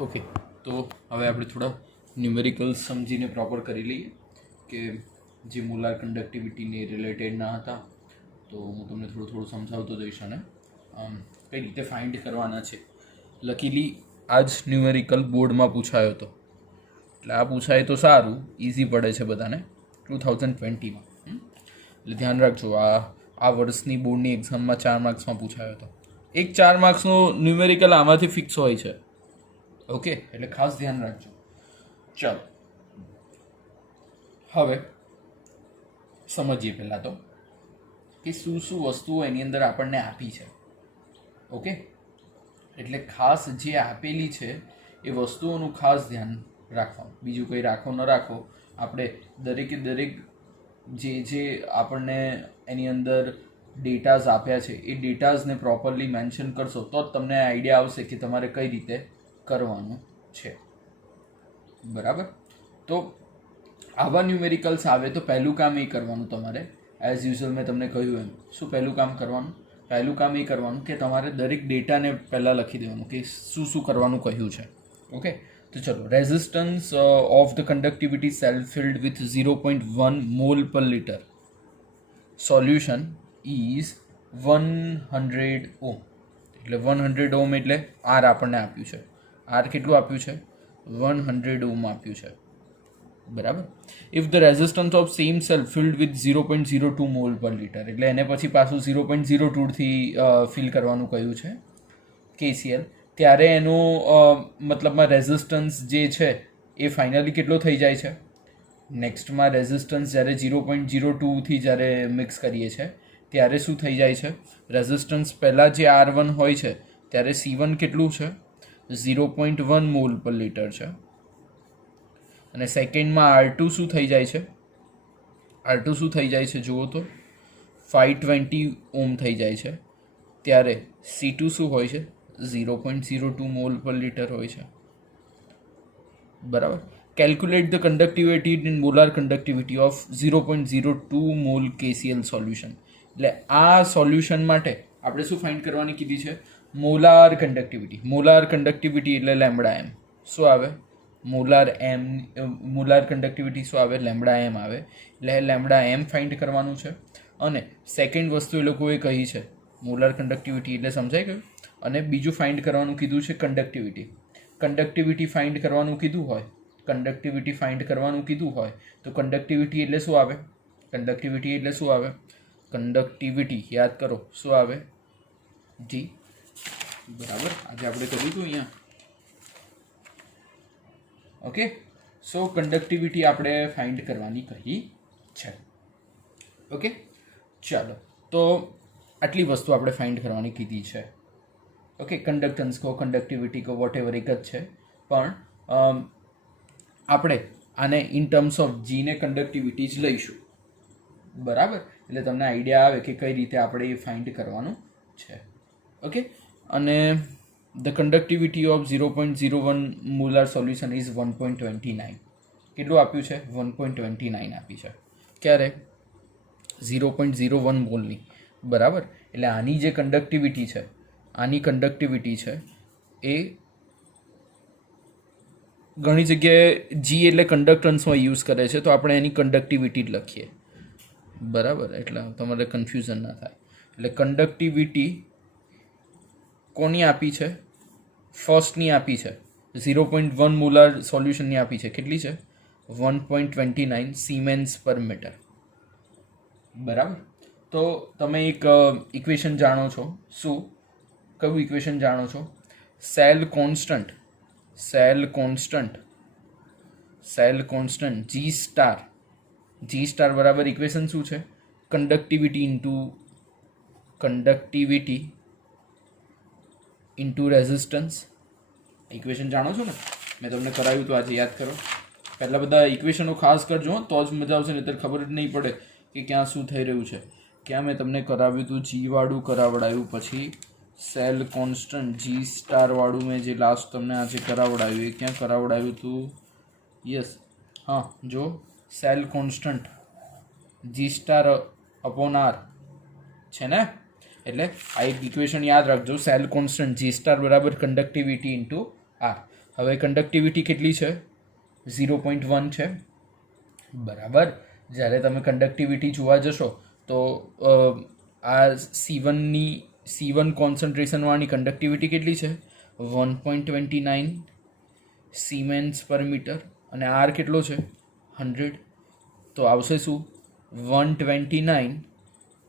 Okay, તો હવે આપણે થોડા ન્યુમેરિકલ્સ સમજીને પ્રોપર કરી લઈએ કે જે મોલાર કન્ડક્ટિવિટીને રિલેટેડ ના હતા. તો હું તમને થોડું સમજાવતો જઈશ અને કઈ રીતે ફાઇન્ડ કરવાના છે. લકીલી આ જ ન્યુમેરિકલ બોર્ડમાં પૂછાયો હતો, એટલે આ પૂછાય તો સારું, ઇઝી પડે છે બધાને 2020માં. એટલે ધ્યાન રાખજો, આ વર્ષની બોર્ડની એક્ઝામમાં 4 માર્ક્સમાં પૂછાયો હતો. એક 4 માર્ક્સનો ન્યુમેરિકલ આમાંથી ફિક્સ હોય છે. ઓકે, એટલે ખાસ ધ્યાન રાખજો. ચાલો હવે સમજીએ પહેલાં તો કે શું શું વસ્તુઓ એની અંદર આપણને આપી છે. ઓકે, એટલે ખાસ જે આપેલી છે એ વસ્તુઓનું ખાસ ધ્યાન રાખવાનું. બીજું કંઈ રાખો ન રાખો, આપણે દરેકે દરેક જે આપણને એની અંદર ડેટાઝ આપ્યા છે એ ડેટાઝને પ્રોપરલી મેન્શન કરશો તો જ તમને આઈડિયા આવશે કે તમારે કઈ રીતે કરવાનું છે. બરાબર, તો આવા ન્યુમેરિકલ્સ આવે તો પહેલું કામ એ કરવાનું તમારે, એઝ યુઝ્યુઅલ મેં તમને કહ્યું એમ. શું પહેલું કામ કરવાનું? પહેલું કામ એ કરવાનું કે તમારે દરેક ડેટાને પહેલાં લખી દેવાનું કે શું શું કરવાનું કહ્યું છે. ઓકે, તો ચલો, resistance of the conductivity cell filled with 0.1 mall per litre solution is 100 ઓમ. એટલે 100 ઓમ એટલે આર આપણને આપ્યું છે. આર કેટલું આપ્યું છે? 100 ઓમ આપ્યું છે. બરાબર. If the resistance of same cell filled with 0.02 mole per litre, એટલે એને પછી પાછું 0.02થી ફિલ કરવાનું કહ્યું છે KCl, ત્યારે એનું મતલબમાં રેઝિસ્ટન્સ જે છે એ ફાઇનલી કેટલો થઈ જાય છે? નેક્સ્ટમાં રેઝિસ્ટન્સ જ્યારે 0.02થી જ્યારે મિક્સ કરીએ છીએ ત્યારે શું થઈ જાય છે? રેઝિસ્ટન્સ પહેલાં જે R1 હોય છે ત્યારે C1 કેટલું છે? 0.1 મોલ પર લિટર છે. અને સેકન્ડમાં R2 શું થઈ જાય છે? R2 શું થઈ જાય છે જુઓ તો 520 ઓમ થઈ જાય છે. ત્યારે C2 શું હોય છે? 0.02 મોલ પર લિટર હોય છે. બરાબર. Calculate the conductivity in molar conductivity of 0.02 mall KCl solution. એટલે આ સોલ્યુશન માટે આપણે શું ફાઇન્ડ કરવાની કીધી છે? Molar conductivity. મોલાર કન્ડક્ટિવિટી એટલે લેમ્બડા એમ. શું આવે? મોલાર કન્ડક્ટિવિટી શું આવે? લેમ્બડા એમ આવે. એટલે લેમ્બડા એમ ફાઇન્ડ કરવાનું છે. અને સેકન્ડ વસ્તુ એ લોકોએ કહી છે મોલાર કન્ડક્ટિવિટી એટલે સમજાઈ ગયું. અને બીજું ફાઇન્ડ કરવાનું કીધું છે કન્ડક્ટિવિટી. કન્ડક્ટિવિટી ફાઇન્ડ કરવાનું કીધું હોય, કન્ડક્ટિવિટી ફાઇન્ડ કરવાનું કીધું હોય તો કન્ડક્ટિવિટી એટલે શું આવે? કન્ડક્ટિવિટી એટલે શું આવે? કન્ડક્ટિવિટી યાદ કરો, શું આવે? જી. બરાબર, આજે આપણે કર્યું હતું અહીંયા. ઓકે, સો કન્ડક્ટિવિટી આપણે ફાઇન્ડ કરવાની કહી છે. ઓકે, ચાલો, તો આટલી વસ્તુ આપણે ફાઇન્ડ કરવાની કીધી છે. ઓકે, કન્ડક્ટન્સ કહો, કન્ડક્ટિવિટી કહો, વોટ એવર એક જ છે. પણ આપણે આને ઇન ટર્મ્સ ઓફ જીને કન્ડક્ટિવિટી જ લઈશું. બરાબર, એટલે તમને આઈડિયા આવે કે કઈ રીતે આપણે એ ફાઇન્ડ કરવાનું છે. ઓકે, અને the conductivity of 0.01 molar solution is 1.29. કેટલું આપ્યું છે? 1.29 આપી છે. ક્યારે? 0.01 મોલની. બરાબર, એટલે આની જે કન્ડક્ટિવિટી છે, આની કન્ડક્ટિવિટી છે એ ઘણી જગ્યાએ જી એટલે કન્ડક્ટન્સમાં યુઝ કરે છે, તો આપણે એની કન્ડક્ટિવિટી જ લખીએ. બરાબર, એટલે તમારે કન્ફ્યુઝન ના થાય. એટલે કન્ડક્ટિવિટી કોની આપી છે? ફર્સ્ટની આપી છે. 0.1 મોલાર સોલ્યુશનની આપી છે. કેટલી છે? 1.29 સિમેન્સ પર મીટર. બરાબર, તો તમે એક ઇક્વેશન જાણો છો. શું? કયું ઇક્વેશન જાણો છો? સેલ કોન્સ્ટન્ટ જી સ્ટાર બરાબર ઇક્વેશન શું છે? Conductivity into resistance. ઇક્વેશન જાણો છો ને? મેં તમને કરાવ્યું તો આજે યાદ કરો. પહેલાં બધા ઇક્વેશનો ખાસ કરજો, તો જ મજા આવશે, નહીંતર ખબર જ નહીં પડે કે ક્યાં શું થઈ રહ્યું છે. ક્યાં મેં તમને કરાવ્યું હતું? જી વાળું કરાવડાવ્યું, પછી સેલ કોન્સ્ટન્ટ જી સ્ટાર વાળું મેં જે લાસ્ટ તમને આજે કરાવડાવ્યું એ ક્યાં કરાવડાવ્યું હતું? યસ, હા, જો સેલ કોન્સ્ટન્ટ જી સ્ટાર અપોન આર છે ને. એટલે આ એક ઇક્વેશન યાદ રાખજો, સેલ કોન્સ્ટન્ટ જી સ્ટાર બરાબર કન્ડક્ટિવિટી ઇન્ટુ આર. હવે કંડક્ટિવિટી કેટલી છે? 0.1 છે, બરાબર. જ્યારે તમે કંડક્ટિવિટી જોવા જશો તો આ C1 કોન્સન્ટ્રેશનવાળી કંડક્ટિવિટી કેટલી છે? 1.29 સિમેન્સ પર મીટર, અને આર કેટલો છે? 100. તો આવશે શું? 129.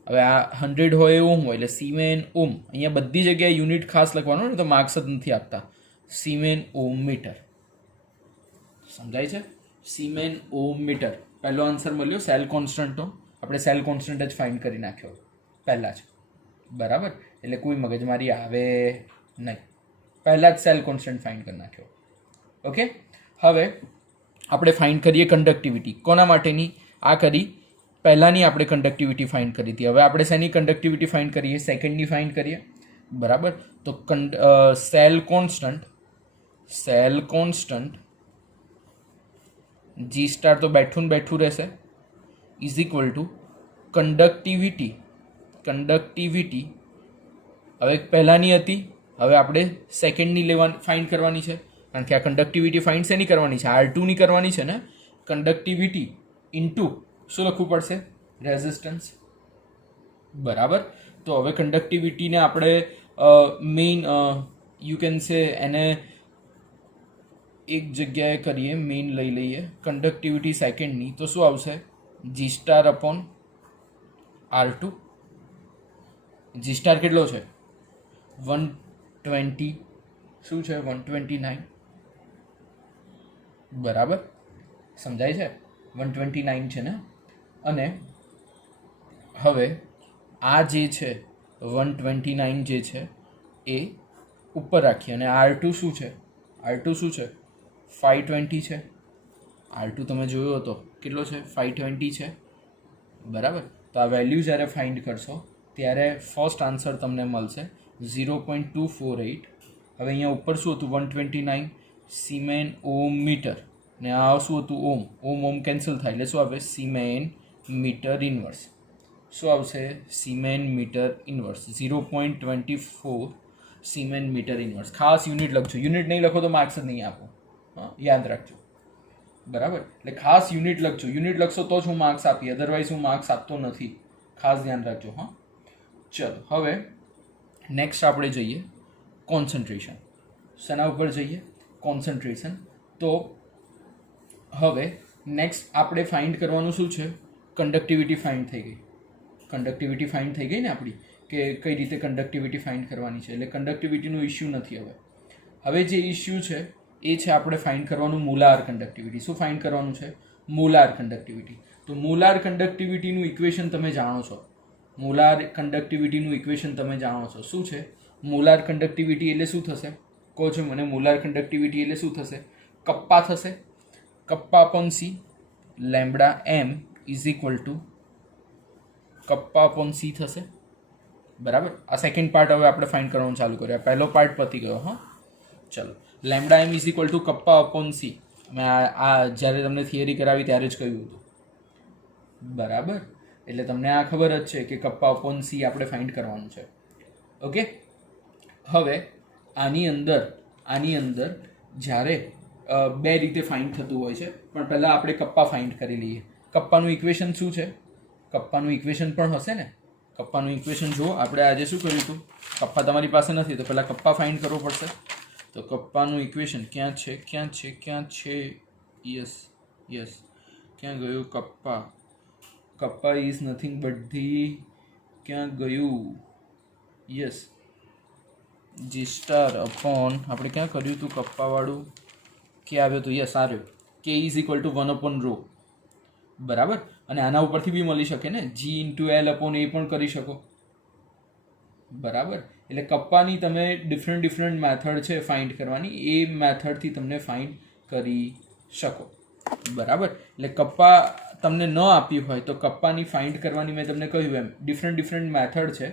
હવે આ 100 હોય ઓમ હોય એટલે સીમેન ઓમ. અહીંયા બધી જગ્યાએ યુનિટ ખાસ લખવાનું ને, તો માર્ક્સ જ નથી આપતા. સીમેન ઓમ મીટર. સમજાય છે? સીમેન ઓમ મીટર. પહેલો આન્સર મળ્યો સેલ કોન્સ્ટન્ટનો. આપણે સેલ કોન્સ્ટન્ટ જ ફાઇન્ડ કરી નાખ્યો પહેલાં જ, બરાબર. એટલે કોઈ મગજમારી આવે નહીં, પહેલાં જ સેલ કોન્સ્ટન્ટ ફાઇન્ડ કરી નાખ્યો. ઓકે, હવે આપણે ફાઇન્ડ કરીએ કંડક્ટિવિટી. કોના માટેની? આ કરી પહેલાંની આપણે કંડક્ટિવિટી ફાઇન્ડ કરી હતી. હવે આપણે શેની કંડક્ટિવિટી ફાઇન્ડ કરીએ? સેકન્ડની ફાઇન્ડ કરીએ, બરાબર. તો સેલ કોન્સ્ટન્ટ જી સ્ટાર તો બેઠું રહેશે, ઇઝ ઇક્વલ ટુ કંડક્ટિવિટી. હવે પહેલાંની હતી, હવે આપણે સેકન્ડની ફાઇન્ડ કરવાની છે, કારણ કે આ કંડક્ટિવિટી ફાઇન્ડ શેની કરવાની છે? R2 ની કરવાની છે ને. કંડક્ટિવિટી ઇન્ટુ શું લખવું પડશે? રેઝિસ્ટન્સ, બરાબર. તો હવે કંડક્ટિવિટીને આપણે મેઇન યુ કેન સે એને એક જગ્યાએ કરીએ, મેઇન લઈ લઈએ કંડક્ટિવિટી સેકન્ડની, તો શું આવશે? જી સ્ટાર અપોન R2. જી સ્ટાર કેટલો છે? 120. શું છે? 129, બરાબર. સમજાય છે? 129 છે ને. અને હવે આ જે છે 129 જે છે એ ઉપર રાખીએ, અને R2 શું છે? 520 છે. R2 તમે જોયો હતો કેટલો છે? 520 છે, બરાબર. તો આ વેલ્યુ જ્યારે ફાઇન્ડ કરશો ત્યારે ફર્સ્ટ આન્સર તમને મળશે 0.248. હવે અહીંયા ઉપર શું હતું? 129 સિમેન ઓમ મીટર, ને આ શું હતું? ઓમ કેન્સલ થાય એટલે શું આવે? Siemens metre inverse. શું આવશે? Siemens metre inverse. 0.24 siemens metre inverse. ખાસ યુનિટ લખજો, યુનિટ નહીં લખો તો માર્ક્સ જ નહીં આપો. હા, યાદ રાખજો, બરાબર. એટલે ખાસ યુનિટ લખજો, યુનિટ લખશો તો જ હું માર્ક્સ આપી, અધરવાઇઝ હું માર્ક્સ આપતો નથી. ખાસ ધ્યાન રાખજો. હા, ચલો હવે નેક્સ્ટ આપણે જઈએ કોન્સન્ટ્રેશન. શેના ઉપર જઈએ? કોન્સન્ટ્રેશન. તો હવે નેક્સ્ટ આપણે ફાઇન્ડ કરવાનું શું છે? કંડક્ટિવિટી ફાઇન્ડ થઈ ગઈ. કંડક્ટિવિટી ફાઇન્ડ થઈ ગઈ ને આપણી, કે કઈ રીતે કંડક્ટિવિટી ફાઇન્ડ કરવાની છે. એટલે કંડક્ટિવિટીનો ઇશ્યુ નથી. હવે જે ઇશ્યુ છે એ છે આપણે ફાઇન્ડ કરવાનું મોલાર કંડક્ટિવિટી. શું ફાઇન્ડ કરવાનું છે? Molar conductivity. તો મોલાર કંડક્ટિવિટીનું ઇક્વેશન તમે જાણો છો. મોલાર કંડક્ટિવિટીનું ઇક્વેશન તમે જાણો છો. શું છે મોલાર કંડક્ટિવિટી? એટલે શું થશે? કહો છો મને. મોલાર કંડક્ટિવિટી એટલે શું થશે? કપ્પા થશે. Kappa upon C, lambda M is equal to kappa upon C થશે, બરાબર. આ સેકન્ડ પાર્ટ હવે આપણે ફાઇન્ડ કરવાનું ચાલુ કર્યો. પહેલો પાર્ટ પતી ગયો. હા, ચલો. Lambda M is equal to kappa upon C. મેં આ જ્યારે તમને થિયરી કરાવી ત્યારે જ કહ્યું હતું, બરાબર. એટલે તમને આ ખબર જ છે કે કપ્પા અપોન સી આપણે ફાઇન્ડ કરવાનું છે. ઓકે, હવે આની અંદર જ્યારે બે રીતે ફાઇન્ડ થતું હોય છે, પણ પહેલાં આપણે કપ્પા ફાઇન્ડ કરી લઈએ. કપ્પાનું ઇક્વેશન શું છે? કપ્પાનું ઇક્વેશન પણ હશે ને. કપ્પાનું ઇક્વેશન જુઓ. આપણે આજે શું કર્યું હતું? કપ્પા તમારી પાસે નથી તો પહેલાં કપ્પા ફાઇન્ડ કરવો પડશે. તો કપ્પાનું ઇક્વેશન ક્યાં છે? યસ, ક્યાં ગયું kappa? Kappa is nothing but the, ક્યાં ગયું? યસ, જી સ્ટાર અપોન, આપણે ક્યાં કર્યું હતું કપ્પાવાળું? કે આવ્યો હતું? યસ, આવ્યો. કે ઇઝ ઇક્વલ ટુ 1/ρ, બરાબર. અને આના ઉપરથી બી મળી શકે ને, જી ઇન્ટુ એલ અપોન એ પણ કરી શકો, બરાબર. એટલે કપ્પાની તમે ડિફરન્ટ મેથડ છે ફાઇન્ડ કરવાની, એ મેથડથી તમને ફાઇન્ડ કરી શકો, બરાબર. એટલે કપ્પા તમને ન આપ્યું હોય તો કપ્પાની ફાઇન્ડ કરવાની મેં તમને કહ્યું એમ ડિફરન્ટ મેથડ છે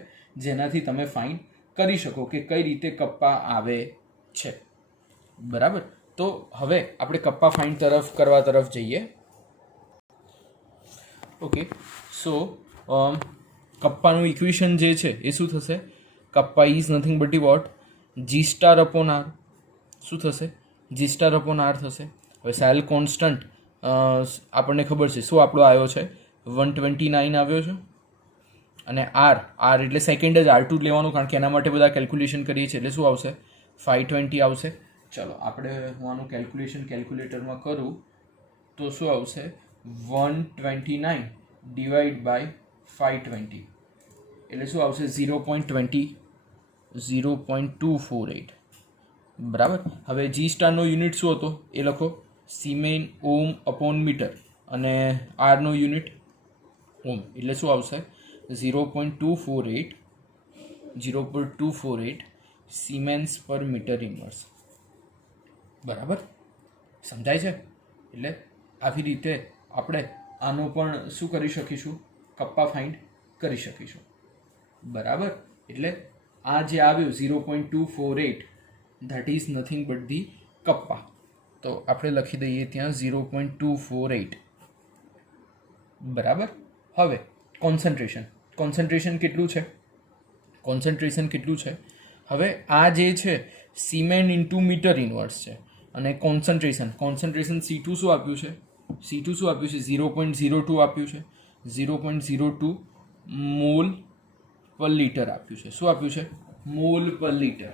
જેનાથી તમે ફાઇન્ડ કરી શકો કે કઈ રીતે કપ્પા આવે છે, બરાબર. તો હવે આપણે કપ્પા ફાઇન્ડ કરવા તરફ જઈએ. ઓકે, સો કપ્પાનું ઇક્વેશન જે છે એ શું થશે? Kappa is nothing but the what? G star upon R. શું થશે? જી સ્ટાર અપોન આર થશે. હવે સેલ કોન્સ્ટન્ટ આપણને ખબર છે શું આપણો આવ્યો છે 129 આવ્યો છે, અને આર એટલે સેકન્ડ જ R2 લેવાનું, કારણ કે એના માટે બધા કેલ્ક્યુલેશન કરીએ છીએ એટલે શું આવશે 520 આવશે. ચલો આપણે હું આનું કેલ્ક્યુલેટરમાં કરું તો શું આવશે 129 ડિવાઈડ બાય 520 એટલે શું આવશે 0.248. બરાબર. હવે જી સ્ટારનો યુનિટ શું હતો એ લખો, સિમેન ઓમ અપોન મીટર, અને આરનો યુનિટ ઓમ, એટલે શું આવશે 0.248 સિમેન્સ પર મીટર ઇન્વર્સ. બરાબર, સમજાય છે? એટલે આવી રીતે આપણે આનો પણ શું કરી શકીશું, કપ્પા ફાઇન્ડ કરી શકીશું. બરાબર, એટલે આ જે આવ્યું 0.248 that is nothing but the kappa. તો આપણે લખી દઈએ ત્યાં 0.248. બરાબર. હવે કોન્સન્ટ્રેશન કેટલું છે? હવે આ જે છે સિમેન ઇન્ટુ મીટર ઇન્વર્સ છે, અને કોન્સન્ટ્રેશન C2 શું આપ્યું છે? 0.02 આપ્યું છે. 0.02 મોલ પર લીટર આપ્યું છે. શું આપ્યું છે? મોલ પર લીટર.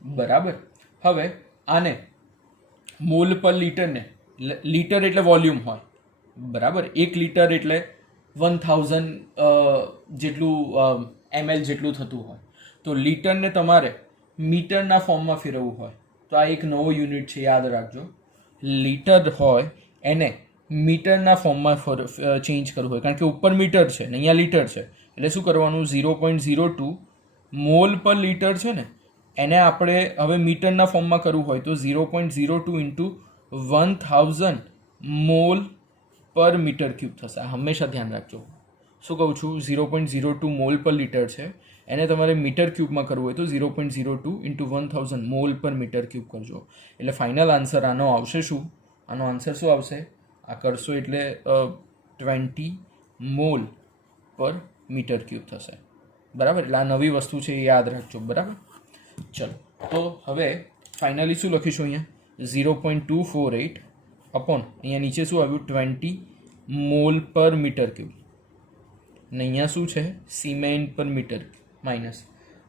બરાબર. હવે આને મોલ પર લીટરને, લીટર એટલે વોલ્યુમ હોય, બરાબર, 1 લીટર એટલે 1000 જેટલું ml જેટલું થતું હોય. તો લીટરને તમારે મીટરના ફોર્મમાં ફેરવવું હોય તો આ એક નવો યુનિટ છે, યાદ રાખજો. લીટર હોય એને મીટરના ફોર્મમાં ચેન્જ કરવું હોય, કારણ કે ઉપર મીટર છે ને અહીંયા લીટર છે, એટલે શું કરવાનું 0.02 મોલ પર લીટર છે ને એને આપણે હવે મીટરના ફોર્મમાં કરવું હોય તો 0.02 ઇન્ટુ 1000 મોલ પર મીટર ક્યુબ થશે. આ હંમેશા ધ્યાન રાખજો. શું કહું છું? 0.02 મોલ પર લીટર છે, એને તમારે મીટર ક્યુબમાં કરવું હોય તો 0.02 ઇન્ટુ 1000 મોલ પર મીટર ક્યુબ કરજો. એટલે ફાઇનલ આન્સર આનો આવશે શું? આનો આન્સર શું આવશે? આ કરશો એટલે 20 મોલ પર મીટર ક્યુબ થશે. બરાબર. એટલે આ નવી વસ્તુ છે એ યાદ રાખજો. બરાબર. ચલો, તો હવે ફાઇનલી શું લખીશું અહીંયા 0.248 અપોન અહીંયા નીચે શું આવ્યું 20 મોલ પર મીટર ક્યુબ, અને અહીંયા શું છે સિમેન પર મીટર માઇનસ.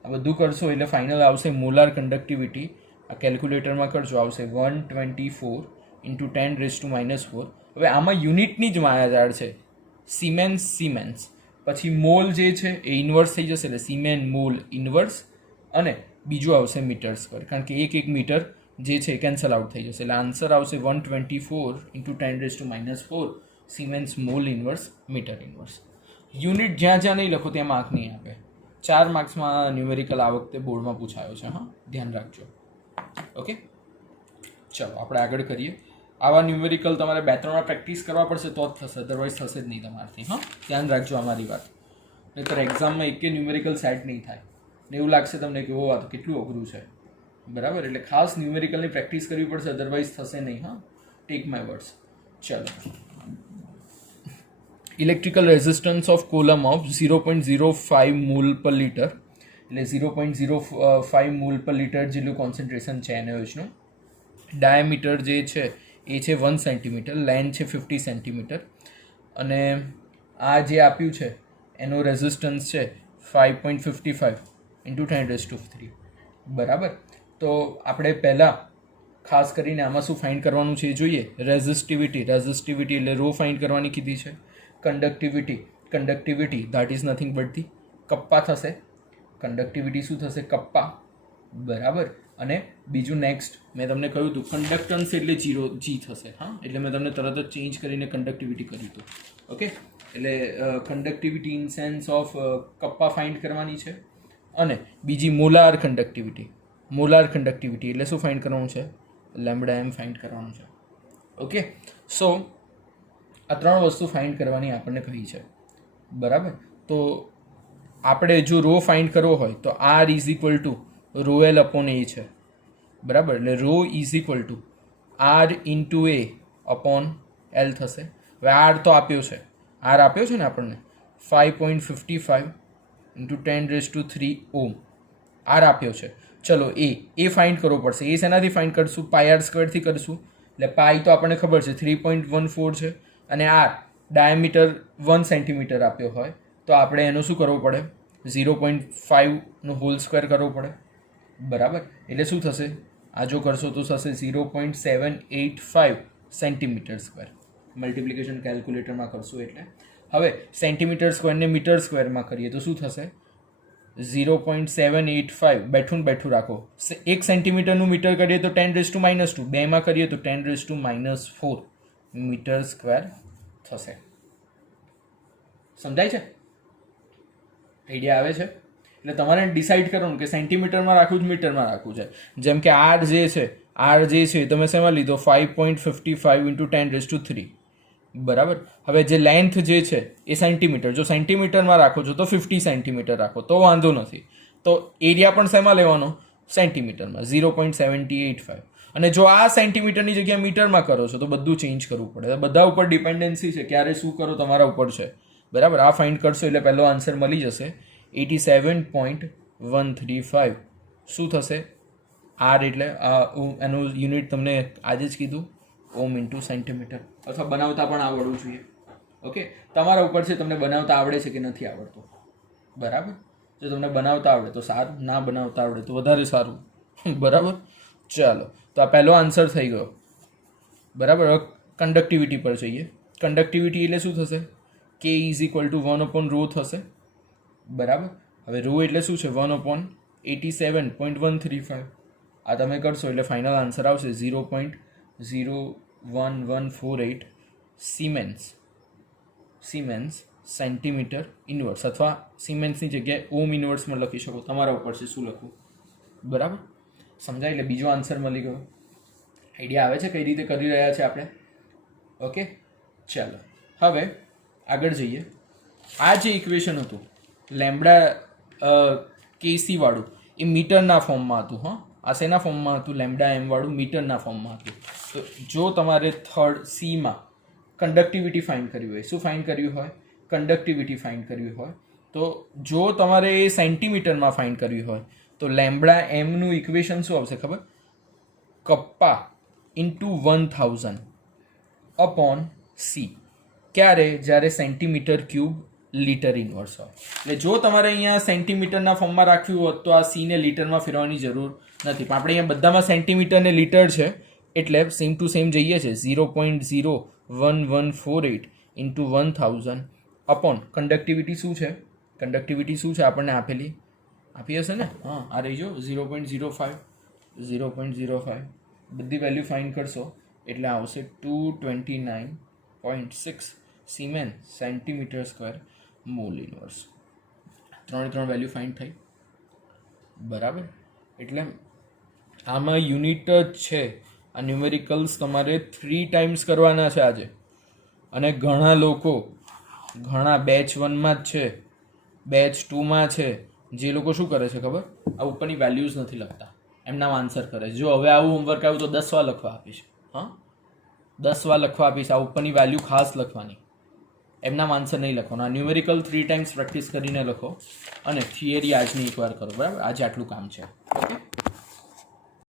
આ બધું કરશો એટલે ફાઇનલ આવશે મોલાર કન્ડક્ટિવિટી. આ કેલ્ક્યુલેટરમાં કરજો, આવશે 124 ઇન્ટુ 10⁻⁻4. હવે આમાં યુનિટની જ માયાજાળ છે, સિમેન્સ. પછી મોલ જે છે એ ઇન્વર્સ થઈ જશે, એટલે સિમેન મોલ ઇન્વર્સ, અને બીજું આવશે મીટર સ્ક્વેર, કારણ કે એક મીટર જે છે કેન્સલ આઉટ થઈ જશે. એટલે આન્સર આવશે 124 into 10⁻⁴ siemens mole inverse metre inverse. Unit જ્યાં નહીં લખો ત્યાં માર્ક નહીં આપે. 4 માર્ક્સમાં ન્યુમેરિકલ આ વખતે બોર્ડમાં પૂછાયો છે. હા, ધ્યાન રાખજો. ઓકે, ચલો આપણે આગળ કરીએ. આવા ન્યુમેરિકલ તમારે 2-3 પ્રેક્ટિસ કરવા પડશે તો જ થશે, અદરવાઇઝ થશે જ નહીં તમારાથી. હા, ધ્યાન રાખજો અમારી વાત. નહીંતર એક્ઝામમાં એકે ન્યુમેરિકલ સેટ નહીં થાય ને એવું લાગશે તમને કે આ તો કેટલું અઘરું છે. બરાબર. એટલે ખાસ ન્યુમેરિકલની પ્રેક્ટિસ કરવી પડશે, અદરવાઇઝ થશે નહીં. હા, ટેક માય વર્ડ્સ. ચલો, electrical resistance of column of 0.05 mall પર લીટર, એટલે 0.05 મોલ પર લીટર જેટલું કોન્સન્ટ્રેશન છે NaOHનું. ડાયામીટર જે છે એ છે 1 સેન્ટીમીટર, લેન્થ છે 50 સેન્ટીમીટર, અને આ જે આપ્યું છે એનો રેઝિસ્ટન્સ છે 5.55 ઇન્ટુ 10⁻³ બરાબર. તો આપણે પહેલાં ખાસ કરીને આમાં શું ફાઇન્ડ કરવાનું છે એ જોઈએ. રેઝિસ્ટિવિટી એટલે રો ફાઇન્ડ કરવાની કીધી છે. Conductivity that is nothing but the kappa થશે. કન્ડક્ટિવિટી શું થશે? કપ્પા. બરાબર. અને બીજું નેક્સ્ટ મેં તમને કહ્યું હતું કન્ડક્ટન્સ એટલે G થશે. હા, એટલે મેં તમને તરત જ ચેન્જ કરીને કન્ડક્ટિવિટી કર્યું હતું. ઓકે, એટલે conductivity in sense of kappa find કરવાની છે. અને બીજી મોલાર કન્ડક્ટિવિટી એટલે શું ફાઇન્ડ કરવાનું છે? λm ફાઇન્ડ કરવાનું છે. ઓકે, સો આ 3 વસ્તુ ફાઇન્ડ કરવાની આપણને કહી છે. બરાબર. તો આપણે જો રો ફાઇન્ડ કરવો હોય તો R = ρl અપોન A છે. બરાબર. એટલે rho R into A upon L થશે. હવે R તો આપ્યો છે ને આપણને 5.55 ઇન્ટુ 10⁻³ ઓમ R આપ્યો છે. ચલો એ ફાઇન્ડ કરવો પડશે. એ શેનાથી ફાઇન્ડ કરશું? પાઈ આર સ્ક્વેરથી કરશું. એટલે પાઈ તો આપણને ખબર છે 3.14 છે અને આર ડાયામીટર 1 સેન્ટીમીટર આપ્યો હોય તો આપણે એનું શું કરવું પડે? 0.5 હોલ સ્ક્વેર કરવો પડે. બરાબર. એટલે શું થશે? આ જો કરશો તો થશે 0.785 સેન્ટીમીટર સ્ક્વેર. મલ્ટિપ્લિકેશન કેલ્ક્યુલેટરમાં કરશું એટલે. હવે સેન્ટીમીટર સ્ક્વેરને મીટર સ્ક્વેરમાં કરીએ તો શું થશે? 0.785 બેઠું રાખો. 1 સેન્ટીમીટરનું મીટર કરીએ તો 10⁻², બેમાં કરીએ તો 10⁻⁴ મીટર સ્ક્વેર થશે. સમજાય છે? આઈડિયા આવે છે? એટલે તમારે ડિસાઇડ કરવાનું કે સેન્ટીમીટરમાં રાખવું જ મીટરમાં રાખવું છે. જેમ કે આર જે છે તમે શેમાં લીધો? 5.55 × 10⁻³ બરાબર. હવે જે લેન્થ જે છે એ સેન્ટીમીટર, જો સેન્ટીમીટરમાં રાખો છો તો 50 સેન્ટીમીટર રાખો તો વાંધો નથી. તો એરિયા પણ શેમાં લેવાનો? સેન્ટીમીટરમાં 0.785. અને જો આ સેન્ટીમીટરની જગ્યાએ મીટરમાં કરો છો તો બધું ચેન્જ કરવું પડે. બધા ઉપર ડિપેન્ડન્સી છે, ક્યારે શું કરો તમારા ઉપર છે. બરાબર. આ ફાઇન્ડ કરશો એટલે પહેલો આન્સર મળી જશે 87.135. શું થશે? આર એટલે એનું યુનિટ તમને આજે જ કીધું, ઓમ ઇન્ટુ સેન્ટીમીટર. અથવા બનાવતા પણ આવડવું જોઈએ. ઓકે, તમારા ઉપર છે તમને બનાવતા આવડે છે કે નથી આવડતું. બરાબર. જો તમને બનાવતા આવડે તો સારું, ના બનાવતા આવડે તો વધારે સારું. બરાબર. ચાલો, તો આ પહેલો આન્સર થઈ ગયો. બરાબર. હવે કન્ડક્ટિવિટી પર જઈએ. કન્ડક્ટિવિટી એટલે શું થશે? K = 1/ρ થશે. બરાબર. હવે ρ એટલે શું છે? 1/87.135. આ તમે કરશો એટલે ફાઇનલ આન્સર આવશે 0.01148 સિમેન્સ સેન્ટીમીટર ઇન્વર્સ. અથવા સિમેન્સની જગ્યાએ ઓમ ઇન્વર્સમાં લખી શકો. તમારા ઉપર છે શું લખવું. બરાબર. સમજાય? એટલે બીજો આન્સર મળી ગયો. આઈડિયા આવે છે કઈ રીતે કરી રહ્યા છે આપણે? ઓકે, ચાલો હવે આગળ જઈએ. આ જે ઇક્વેશન હતું લેમ્બડા કેસી વાળું એ મીટરના ફોર્મમાં હતું. હા, આ શેના ફોર્મમાં હતું? લેમ્બડા એમ વાળું મીટરના ફોર્મમાં હતું. તો જો તમારે થર્ડ સીમાં કન્ડક્ટિવિટી ફાઇન્ડ કરવી હોય, શું ફાઇન્ડ કર્યું હોય? કન્ડક્ટિવિટી ફાઇન્ડ કરવી હોય તો જો તમારે એ સેન્ટીમીટરમાં ફાઇન્ડ કરવી હોય તો લેમ્બડા એમનું ઇક્વેશન શું આવશે ખબર? Kappa into 1000 upon C. ક્યારે? જ્યારે સેન્ટીમીટર ક્યુબ લીટર ઇન્વર્સ હોય. એટલે જો તમારે અહીંયા સેન્ટીમીટરના ફોર્મમાં રાખ્યું હોત તો આ સીને લીટરમાં ફેરવવાની જરૂર નથી. પણ આપણે અહીંયા બધામાં સેન્ટીમીટર ને લીટર છે એટલે સેમ ટુ સેમ જઈએ છે. 0.01148 ઇન્ટુ 1000 અપોન કન્ડક્ટિવિટી શું છે? કન્ડક્ટિવિટી શું છે આપણને આપી હશે ને? હા, આ રહી જો 0.05 બધી વેલ્યુ ફાઇન્ડ કરશો એટલે આવશે 229.6 semen centimetre square mall inverse. 3 value find થઈ. બરાબર. એટલે આમાં યુનિટ જ છે. આ ન્યુમેરિકલ્સ તમારે 3 ટાઈમ્સ કરવાના છે આજે. અને ઘણા લોકો બેચ 1માં જ છે, બેચ 2માં છે, જે લોકો શું કરે છે ખબર? આ ઉપરની વેલ્યુઝ નથી લખતા, એમના આન્સર કરે છે. જો હવે આવું હોમવર્ક આવ્યું તો 10 વાર લખવા આપીશ. હા, 10 વાર લખવા આપીશ. આ ઉપરની વેલ્યુ ખાસ લખવાની, એમના આન્સર નહીં લખવાનો. આ ન્યુમેરિકલ 3 ટાઈમ્સ પ્રેક્ટિસ કરીને લખો અને થિયરી આજની એકવાર કરો. બરાબર. આજે આટલું કામ છે. ઓકે.